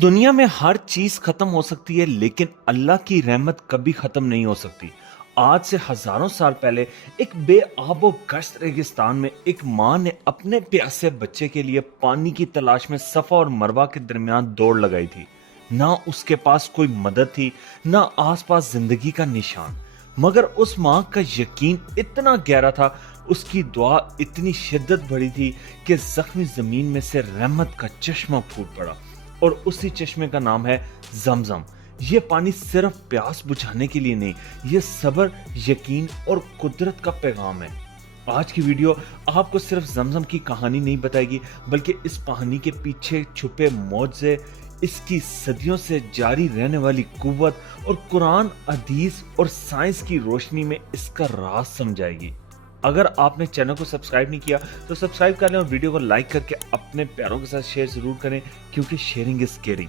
दुनिया में हर चीज खत्म हो सकती है लेकिन अल्लाह की रहमत कभी खत्म नहीं हो सकती। आज से हजारों साल पहले एक बेआबो गश्त रेगिस्तान में एक माँ ने अपने प्यासे बच्चे के लिए पानी की तलाश में सफा और मरवा के दरमियान दौड़ लगाई थी। ना उसके पास कोई मदद थी, ना आसपास जिंदगी का निशान, मगर उस माँ का यकीन इतना गहरा था, उसकी दुआ इतनी शिद्दत भरी थी कि जख्मी जमीन में से रहमत का चश्मा फूट पड़ा। और उसी चश्मे का नाम है जमजम। ये पानी सिर्फ प्यास बुझाने के लिए नहीं, ये सब्र, यकीन और कुदरत का पैगाम है। आज की वीडियो आपको सिर्फ जमजम की कहानी नहीं बताएगी, बल्कि इस कहानी के पीछे छुपे मौजज़े, इसकी सदियों से जारी रहने वाली कुव्वत और कुरान, हदीस और साइंस की रोशनी में इसका राज समझाएगी। अगर आपने चैनल को सब्सक्राइब नहीं किया तो सब्सक्राइब कर लें और वीडियो को लाइक करके अपने प्यारों के साथ शेयर जरूर करें, क्योंकि शेयरिंग इज केयरिंग।